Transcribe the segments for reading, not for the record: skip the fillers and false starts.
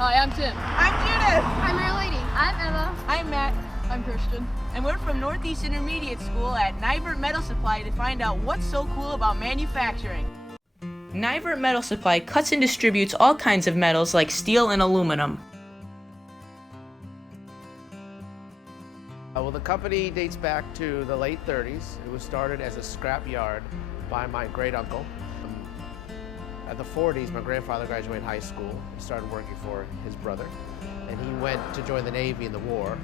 Hi, I'm Tim. I'm Judith. I'm Our Lady. I'm Emma. I'm Matt. I'm Christian. And we're from Northeastern Intermediate School at Nivert Metal Supply to find out what's so cool about manufacturing. Nivert Metal Supply cuts and distributes all kinds of metals like steel and aluminum. Well, the company dates back to the late 30s. It was started as a scrap yard by my great uncle. At the 40s, my grandfather graduated high school. He started working for his brother, and he went to join the Navy in the war.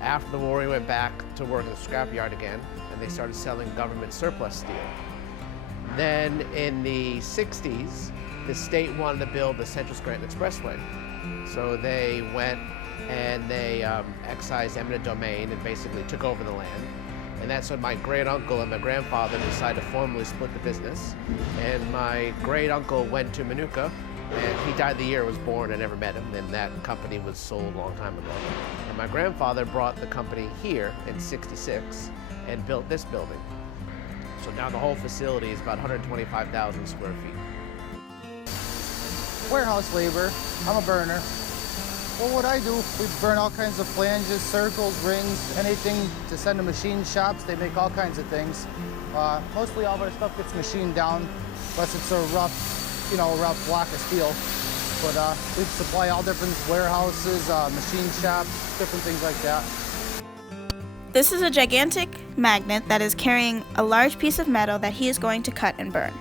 After the war, he went back to work at the scrap yard again, and they started selling government surplus steel. Then in the 60s, the state wanted to build the Central Scranton Expressway. So they went and they excised eminent domain and basically took over the land. And that's when my great uncle and my grandfather decided to formally split the business. And my great uncle went to Manuka, and he died the year I was born. I never met him, and that company was sold a long time ago. And my grandfather brought the company here in '66 and built this building. So now the whole facility is about 125,000 square feet. Warehouse labor. I'm a burner. Well, what I do, we burn all kinds of flanges, circles, rings, anything to send to machine shops. They make all kinds of things. Mostly all of our stuff gets machined down, unless it's a rough, rough block of steel. But we supply all different warehouses, machine shops, different things like that. This is a gigantic magnet that is carrying a large piece of metal that he is going to cut and burn.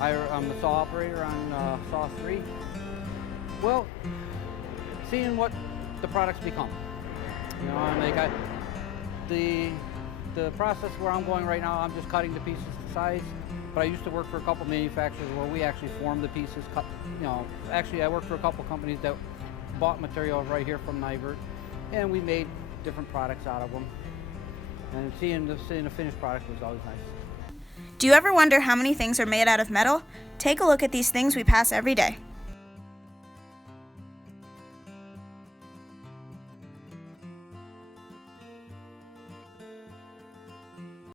I'm the saw operator on saw 3. Well, seeing what the products become. The process where I'm going right now, I'm just cutting the pieces to size. But I used to work for a couple manufacturers where we actually formed the pieces. Actually I worked for a couple companies that bought material right here from Nivert, and we made different products out of them. And seeing the finished product was always nice. Do you ever wonder how many things are made out of metal? Take a look at these things we pass every day.